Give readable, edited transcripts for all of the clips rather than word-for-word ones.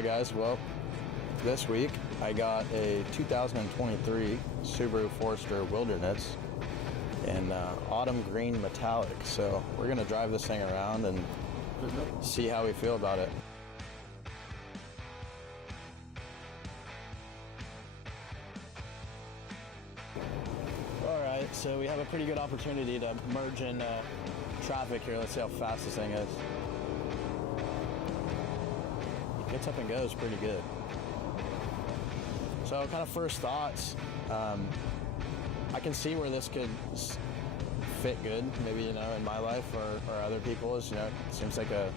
Alright guys, well, this week I got a 2023 Subaru Forester Wilderness in autumn green metallic. So we're gonna drive this thing around and see how we feel about it. Alright, so we have a pretty good opportunity to merge in traffic here. Let's see how fast this thing is. It gets up and goes pretty good. So kind of first thoughts, I can see where this could fit good, maybe, you know, in my life or other people's. You know, it seems like a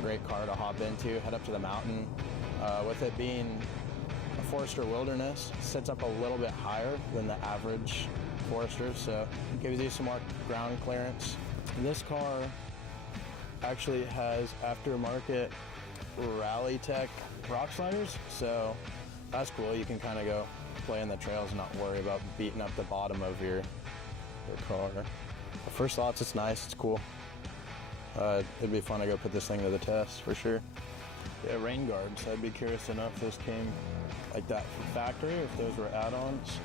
great car to hop into, head up to the mountain. With it being a Forester Wilderness, it sits up a little bit higher than the average Forester, so it gives you some more ground clearance. This car actually has aftermarket Rally Tech rock sliders, so that's cool. You can kind of go play in the trails and not worry about beating up the bottom of your car. But first thoughts, it's nice, it's cool. It'd be fun to go put this thing to the test for sure. Yeah, rain guards. I'd be curious to know if those came like that from factory, or if those were add-ons.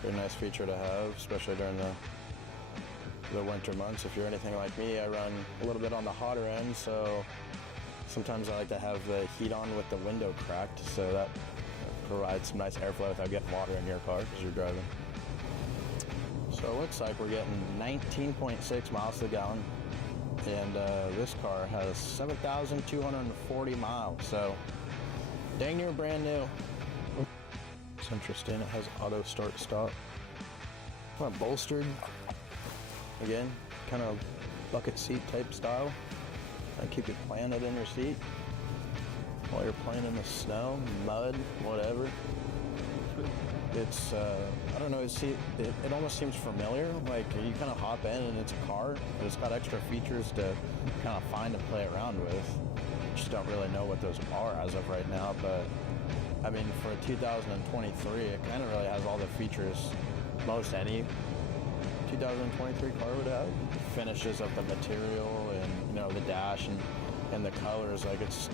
Very nice feature to have, especially during the winter months. If you're anything like me, I run a little bit on the hotter end, so sometimes I like to have the heat on with the window cracked, so that provides some nice airflow without getting water in your car as you're driving. So it looks like we're getting 19.6 miles to the gallon, and this car has 7,240 miles, so dang near brand new. It's interesting, it has auto start stop. Kind of bolstered, again, kind of bucket seat type style. And keep it planted in your seat while you're playing in the snow, mud, whatever. It's, I don't know, it almost seems familiar. Like, you kind of hop in and it's a car, but it's got extra features to kind of find and play around with. Just don't really know what those are as of right now, but I mean, for 2023, it kind of really has all the features most any 2023 car would have. Finishes of the material and, you know, the dash and the colors. Like, it's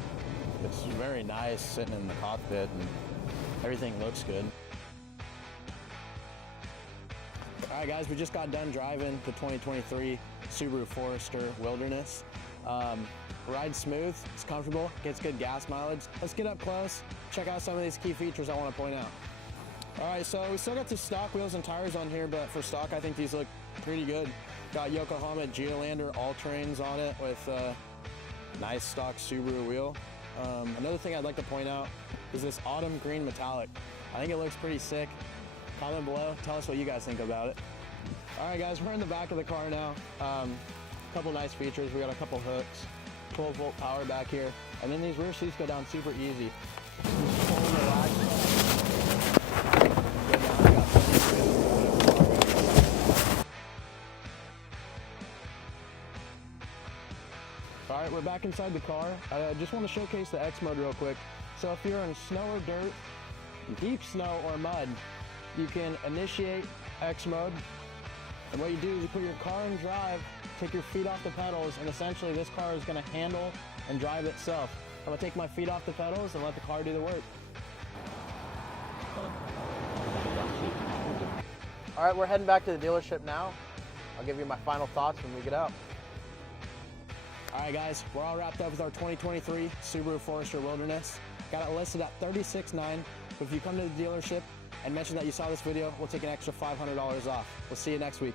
very nice sitting in the cockpit, and everything looks good. All right, guys, we just got done driving the 2023 Subaru Forester Wilderness. Rides smooth, it's comfortable, gets good gas mileage. Let's get up close, check out some of these key features I want to point out. All right, so we still got the stock wheels and tires on here, but for stock, I think these look pretty good. Got Yokohama Geolander all-terrains on it with nice stock Subaru wheel. Another thing I'd like to point out is this autumn green metallic. I think it looks pretty sick. Comment below, tell us what you guys think about it. All right, guys, we're in the back of the car now. A couple nice features. We got a couple hooks, 12-volt power back here, and then these rear seats go down super easy. Just pull and relax. All right, we're back inside the car. I just want to showcase the X mode real quick. So if you're in snow or dirt, deep snow or mud, you can initiate X mode. And what you do is you put your car in drive, take your feet off the pedals, and essentially this car is going to handle and drive itself. I'm going to take my feet off the pedals and let the car do the work. All right, we're heading back to the dealership now. I'll give you my final thoughts when we get out. All right, guys, we're all wrapped up with our 2023 Subaru Forester Wilderness. Got it listed at $36,900, but if you come to the dealership and mention that you saw this video, we'll take an extra $500 off. We'll see you next week.